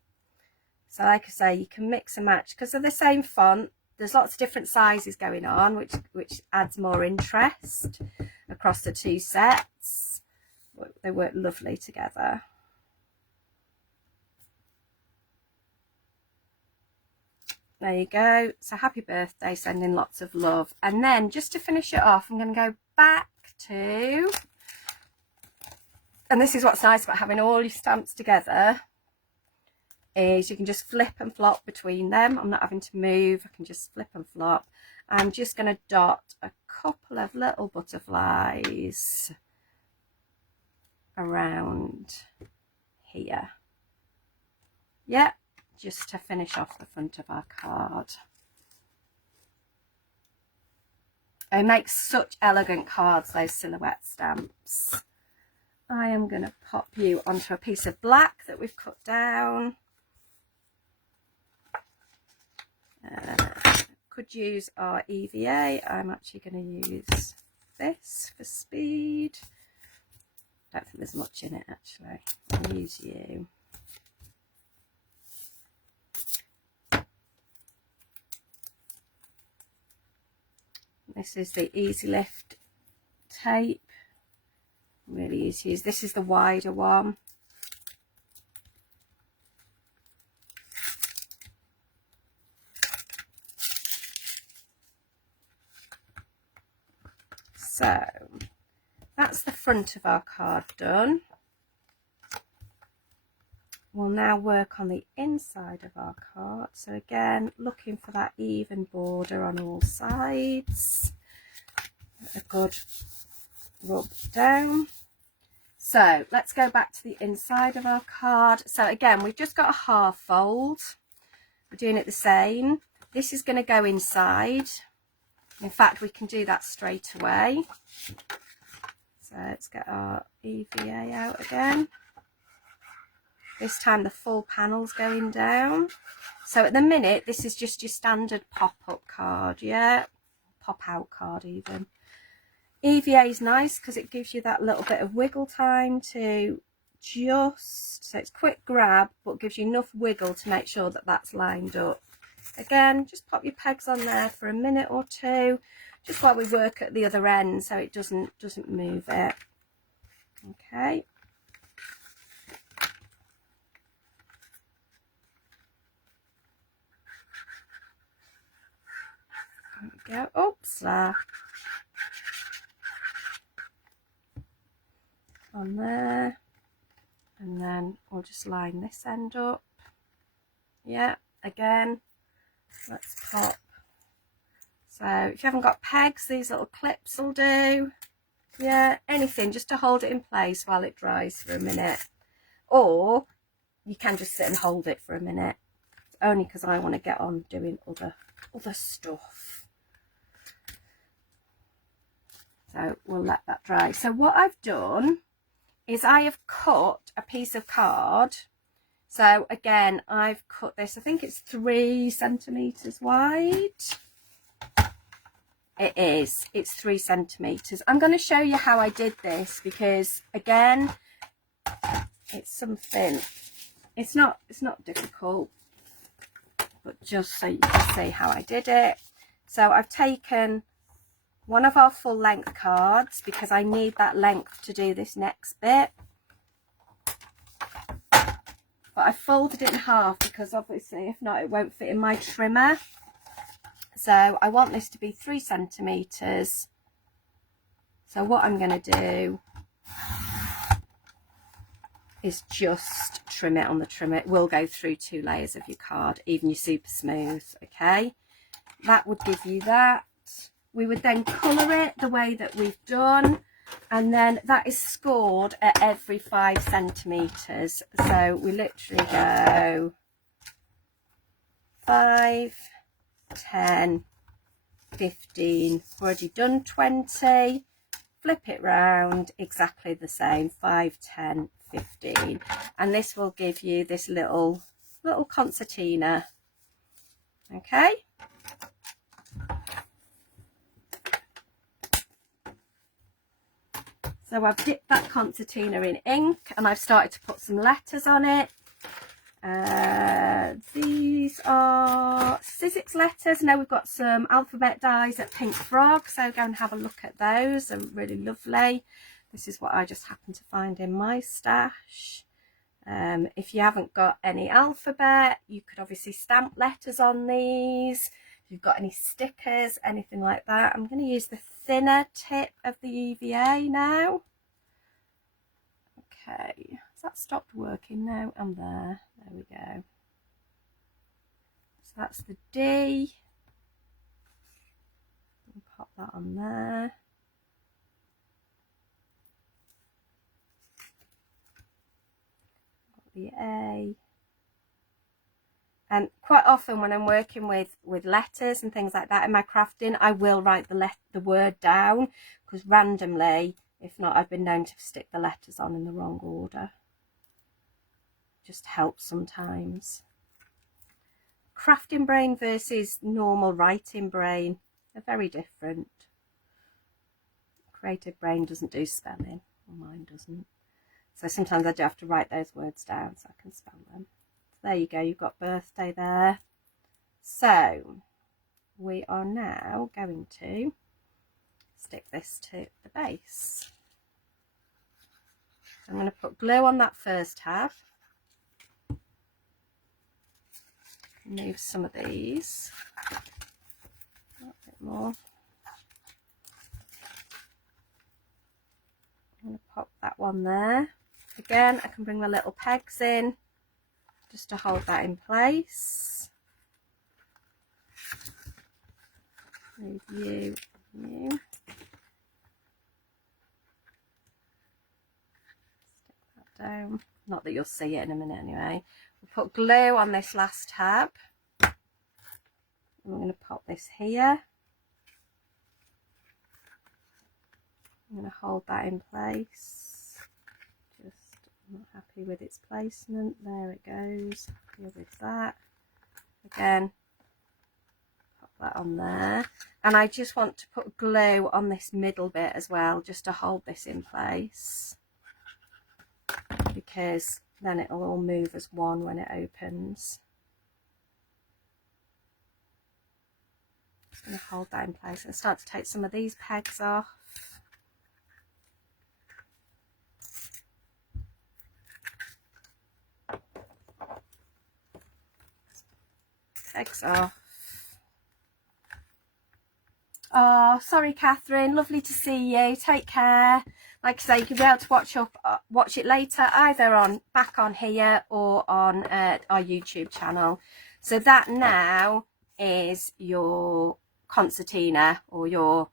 So like I say, you can mix and match because they're the same font. There's lots of different sizes going on, which adds more interest across the two sets. They work lovely together. There you go. So happy birthday, sending lots of love. And then just to finish it off, I'm going to go back to, and this is what's nice about having all your stamps together, is you can just flip and flop between them. I'm not having to move, I can just flip and flop. I'm just going to dot a couple of little butterflies around here. Yeah, just to finish off the front of our card. It makes such elegant cards, those silhouette stamps. I am going to pop you onto a piece of black that we've cut down. Could use our EVA. I'm actually going to use this for speed. I don't think there's much in it actually. I'll use you. This is the Easy Lift tape. Really easy to use. This is the wider one. So that's the front of our card done. We'll now work on the inside of our card. So again, looking for that even border on all sides. A good rub down. So let's go back to the inside of our card. So again, we've just got a half fold. We're doing it the same. This is going to go inside. In fact, we can do that straight away. So let's get our EVA out again. This time the full panel's going down. So at the minute, this is just your standard pop-up card, yeah? Pop-out card even. EVA is nice because it gives you that little bit of wiggle time to just, so it's quick grab, but gives you enough wiggle to make sure that that's lined up. Again, just pop your pegs on there for a minute or two. just while we work at the other end so it doesn't move it. Okay. There we go. Oops. On there. And then we'll just line this end up. Yeah, again, let's pop. So if you haven't got pegs, these little clips will do. Yeah, anything just to hold it in place while it dries for a minute. Or you can just sit and hold it for a minute. It's only because I want to get on doing other stuff. So we'll let that dry. So what I've done is I have cut a piece of card. So again, I've cut this, I think it's 3 centimeters wide. It is, it's 3 centimeters. I'm going to show you how I did this because again, it's something, it's not difficult, but just so you can see how I did it. So I've taken one of our full length cards because I need that length to do this next bit. But I folded it in half because obviously if not it won't fit in my trimmer. So I want this to be 3 centimeters. So what I'm going to do is just trim it on the trimmer. It will go through 2 layers of your card, even your super smooth. Okay, that would give you that. We would then colour it the way that we've done, and then that is scored at every 5 centimetres. So we literally go 5, 10, 15, we've already done 20, flip it round, exactly the same, 5, 10, 15. And this will give you this little concertina. Okay. So I've dipped that concertina in ink and I've started to put some letters on it. These are Sizzix letters. Now we've got some alphabet dies at Pink Frog, so go and have a look at those. They're really lovely. This is what I just happened to find in my stash. If you haven't got any alphabet, you could obviously stamp letters on these. If you've got any stickers, anything like that. I'm going to use the thinner tip of the EVA now. Okay, has that stopped working now? I'm there. There we go. So that's the D. I'll pop that on there. Got the A. And quite often when I'm working with letters and things like that in my crafting, I will write the word down, because randomly, if not, I've been known to stick the letters on in the wrong order. Just helps sometimes. Crafting brain versus normal writing brain are very different. Creative brain doesn't do spelling, or mine doesn't. So sometimes I do have to write those words down so I can spell them. There you go, you've got birthday there. So we are now going to stick this to the base. I'm going to put glue on that first tab. Move some of these. A bit more. I'm going to pop that one there. Again, I can bring my little pegs in just to hold that in place. Move you, you. Stick that down. Not that you'll see it in a minute anyway. We'll put glue on this last tab. And we're going to pop this here. I'm going to hold that in place. I'm not happy with its placement. There it goes. Happy with that. Again, pop that on there. And I just want to put glue on this middle bit as well, just to hold this in place, because then it'll all move as one when it opens. going to hold that in place and start to take some of these pegs off. Pegs off. Oh, sorry, Catherine. Lovely to see you. Take care. Like I say, you can be able to watch it later, either back on here or on our YouTube channel. So that now is your concertina, or your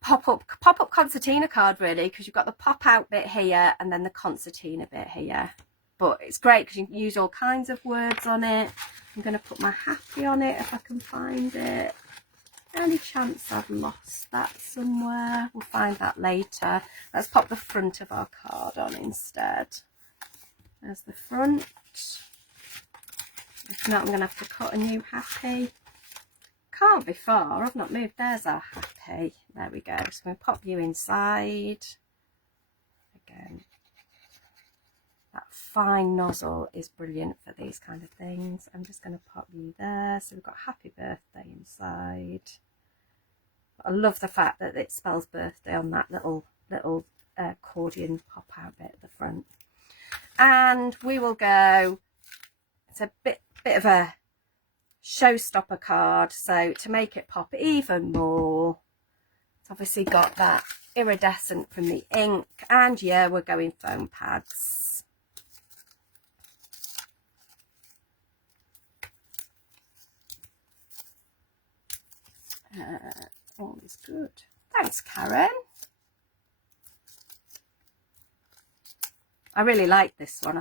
pop-up concertina card, really, because you've got the pop-out bit here and then the concertina bit here. But it's great because you can use all kinds of words on it. I'm going to put my happy on it if I can find it. Any chance I've lost that somewhere? We'll find that later. Let's pop the front of our card on instead. There's the front. If not, I'm going to have to cut a new happy. Can't be far. I've not moved. There's our happy. There we go. So I'm going to pop you inside. Again, that fine nozzle is brilliant for these kind of things. I'm just going to pop you there. So we've got happy birthday inside. I love the fact that it spells birthday on that little accordion pop out bit at the front. And we will go, it's a bit of a showstopper card, so to make it pop even more, it's obviously got that iridescent from the ink, and yeah, we're going foam pads. All is good. Thanks, Karen. I really like this one. I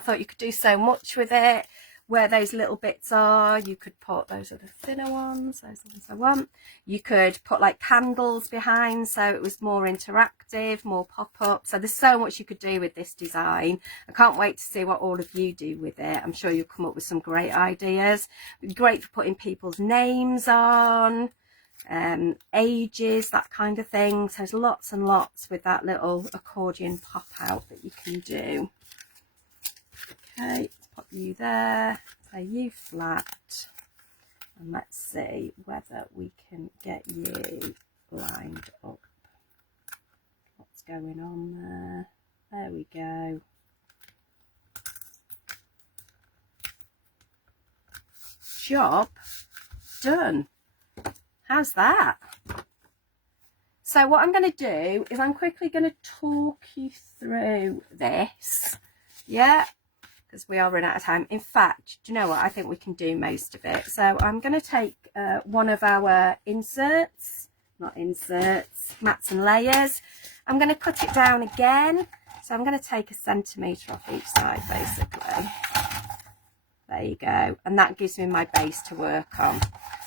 thought you could do so much with it. Where those little bits are, you could put, those are the thinner ones, those are the ones I want. You could put like candles behind, so it was more interactive, more pop-up. So there's so much you could do with this design. I can't wait to see what all of you do with it. I'm sure you'll come up with some great ideas. It'd be great for putting people's names on, ages, that kind of thing. So there's lots and lots with that little accordion pop out that you can do. Okay, pop you there, play you flat, and let's see whether we can get you lined up. What's going on there? There we go. Job done. How's that? So what I'm going to do is I'm quickly going to talk you through this. Yeah, because we are running out of time. In fact, do you know what? I think we can do most of it. So I'm going to take one of our inserts, mats and layers. I'm going to cut it down again. So I'm going to take 1 centimetre off each side, basically. There you go. And that gives me my base to work on.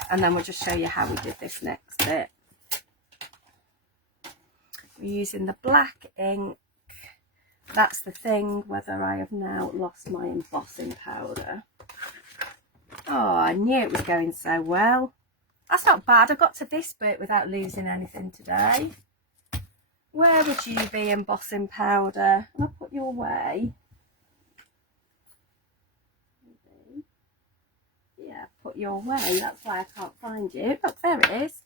And then we'll just show you how we did this next bit. We're using the black ink. That's the thing, whether I have now lost my embossing powder. Oh, I knew it was going so well. That's not bad. I got to this bit without losing anything today. Where would you be, embossing powder? I'll put you away. Yeah, put you away. That's why I can't find you. Look, there it is.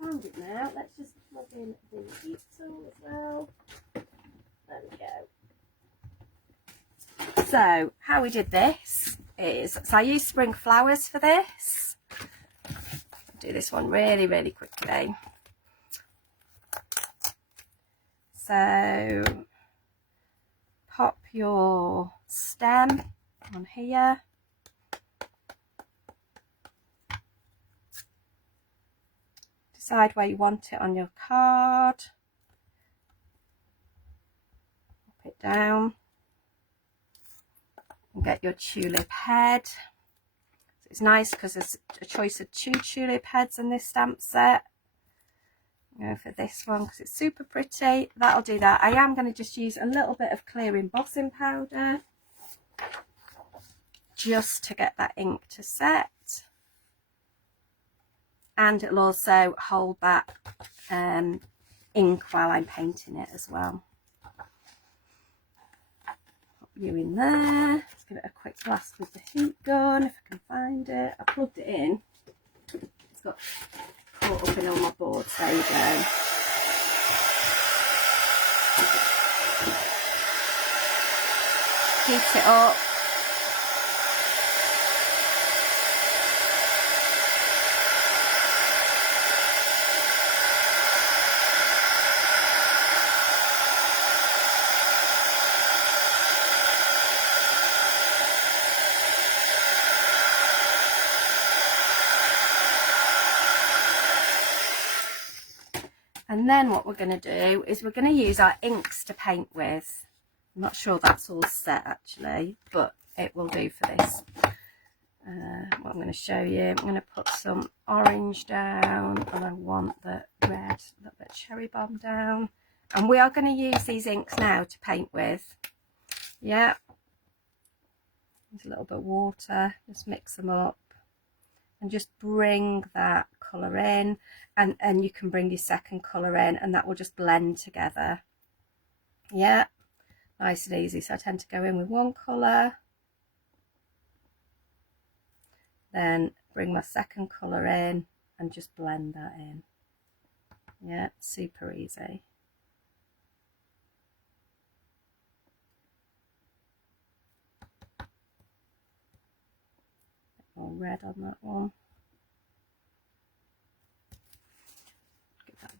Found it now. Let's just plug in the heat tool as well. There we go. So how we did this is, so I used spring flowers for this. I'll do this one really, really quickly. So pop your stem on here. Decide where you want it on your card. Pop it down. And get your tulip head. So it's nice because there's a choice of 2 tulip heads in this stamp set. Go for this one because it's super pretty. That'll do that. I am going to just use a little bit of clear embossing powder just to get that ink to set. And it'll also hold that ink while I'm painting it as well. Pop you in there. Let's give it a quick blast with the heat gun if I can find it. I plugged it in. It's got caught up in all my boards. There you go. Heat it up. And then what we're going to do is we're going to use our inks to paint with. I'm not sure that's all set actually, but it will do for this. What I'm going to show you, I'm going to put some orange down, and I want the red, a little bit of cherry bomb down. And we are going to use these inks now to paint with. Yeah. There's a little bit of water, just mix them up. And just bring that colour in, and you can bring your second colour in, and that will just blend together. Yeah, nice and easy. So I tend to go in with one colour, then bring my second colour in and just blend that in. Yeah, super easy. More red on that one. Give that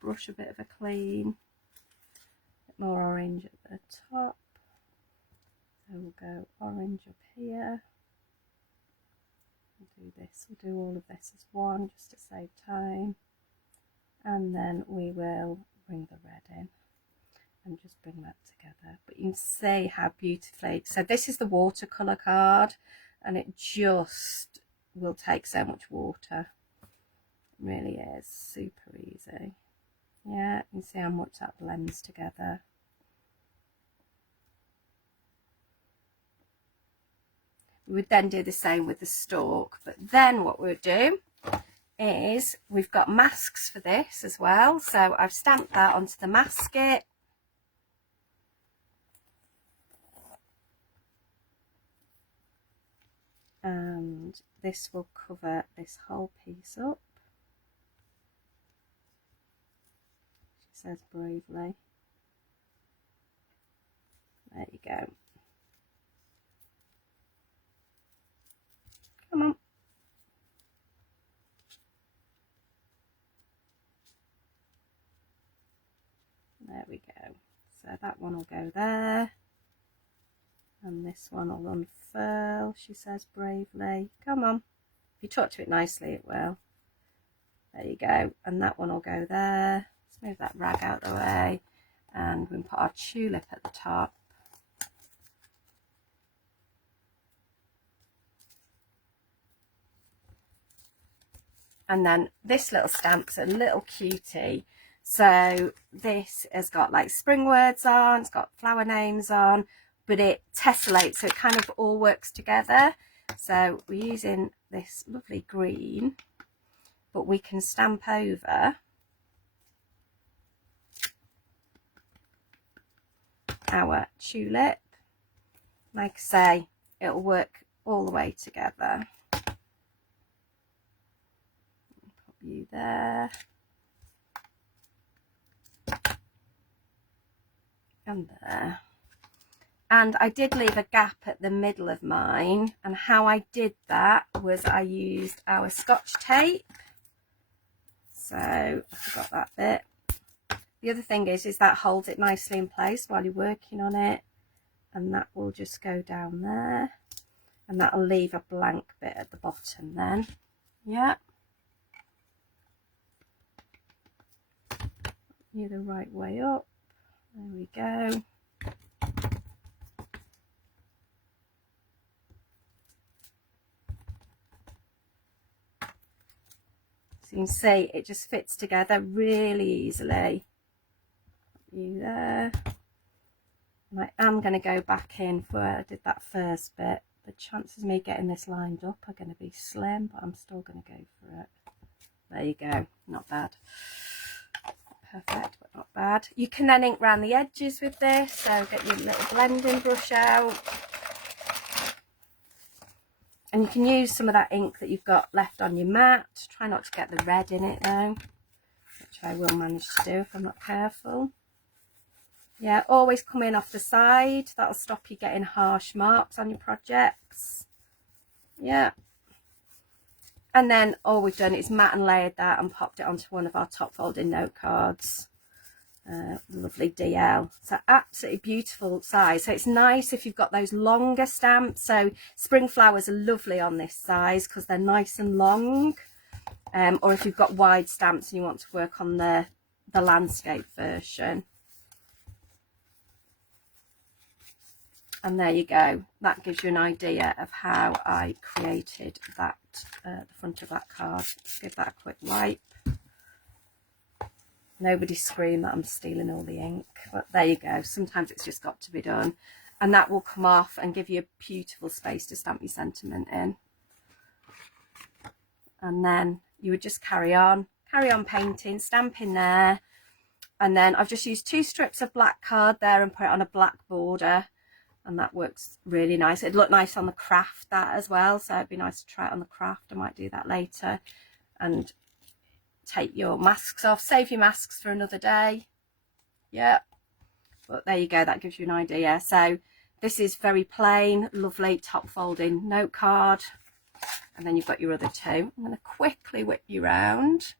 brush a bit of a clean. A bit more orange at the top. So we'll go orange up here. We'll do this. We'll do all of this as one just to save time. And then we will bring the red in and just bring that together. But you can see how beautifully. So this is the watercolour card. And it just will take so much water. It really is super easy. Yeah, you can see how much that blends together. We would then do the same with the stalk, but then what we'll do is we've got masks for this as well. So I've stamped that onto the masket. And this will cover this whole piece up. She says bravely. There you go. Come on. There we go. So that one will go there. And this one will unfurl, she says bravely. Come on. If you talk to it nicely, it will. There you go. And that one will go there. Let's move that rag out of the way. And we can put our tulip at the top. And then this little stamp's a little cutie. So this has got like spring words on, it's got flower names on, but it tessellates, so it kind of all works together. So we're using this lovely green, but we can stamp over our tulip. Like I say, it'll work all the way together. Pop you there. And there. And I did leave a gap at the middle of mine, and how I did that was I used our Scotch tape. So I forgot that bit. The other thing is that holds it nicely in place while you're working on it, and that will just go down there, and that'll leave a blank bit at the bottom then. Yeah. You the right way up. There we go. So you can see it just fits together really easily. You there. And I am going to go back in for where I did that first bit. The chances of me getting this lined up are going to be slim, but I'm still going to go for it. There you go. Not bad. Perfect, but not bad. You can then ink around the edges with this, so get your little blending brush out And you can use some of that ink that you've got left on your mat. Try not to get the red in it though, which I will manage to do if I'm not careful. Yeah, always come in off the side. That'll stop you getting harsh marks on your projects. Yeah. And then all we've done is mat and layered that and popped it onto one of our top folding note cards. Lovely DL. So absolutely beautiful size. So it's nice if you've got those longer stamps. So spring flowers are lovely on this size because they're nice and long. Or if you've got wide stamps and you want to work on the landscape version. And there you go. That gives you an idea of how I created that, the front of that card. Let's give that a quick wipe. Nobody scream that I'm stealing all the ink. But there you go. Sometimes it's just got to be done. And that will come off and give you a beautiful space to stamp your sentiment in. And then you would just carry on painting, stamping there. And then I've just used 2 strips of black card there and put it on a black border. And that works really nice. It'd look nice on the craft, that as well. So it'd be nice to try it on the craft. I might do that later. And take your masks off. Save your masks for another day. Yeah. But there you go. That gives you an idea. So this is very plain, lovely top folding note card. And then you've got your other 2. I'm going to quickly whip you round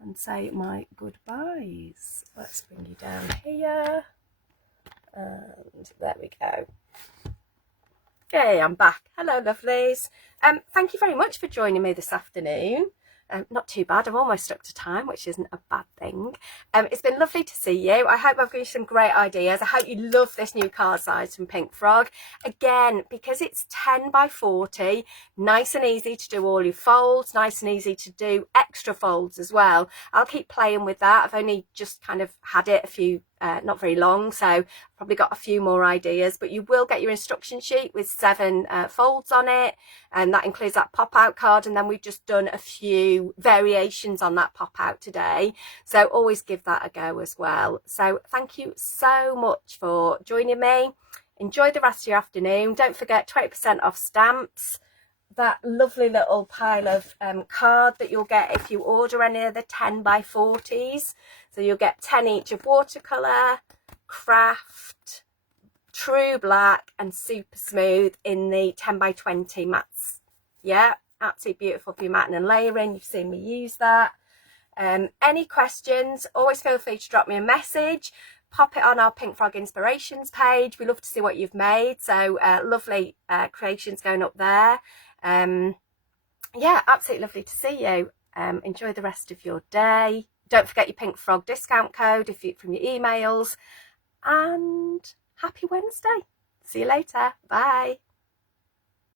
and say my goodbyes. Let's bring you down here. And there we go. Okay, I'm back. Hello, lovelies. Thank you very much for joining me this afternoon. Not too bad. I'm almost stuck to time, which isn't a bad thing. It's been lovely to see you. I hope I've given you some great ideas. I hope you love this new card size from Pink Frog. Again, because it's 10 by 40, nice and easy to do all your folds, nice and easy to do extra folds as well. I'll keep playing with that. I've only just kind of had it a few, not very long, so probably got a few more ideas, but you will get your instruction sheet with 7 folds on it, and that includes that pop-out card. And then we've just done a few variations on that pop-out today, so always give that a go as well. So thank you so much for joining me. Enjoy the rest of your afternoon. Don't forget 20% off stamps, that lovely little pile of card that you'll get if you order any of the 10 by 40s. So you'll get 10 each of watercolour, craft, true black and super smooth in the 10 by 20 mats. Yeah, absolutely beautiful for your matting and layering. You've seen me use that. Any questions, always feel free to drop me a message. Pop it on our Pink Frog Inspirations page. We love to see what you've made. So lovely creations going up there. Yeah, absolutely lovely to see you. Enjoy the rest of your day. Don't forget your Pink Frog discount code from your emails. And happy Wednesday. See you later. Bye.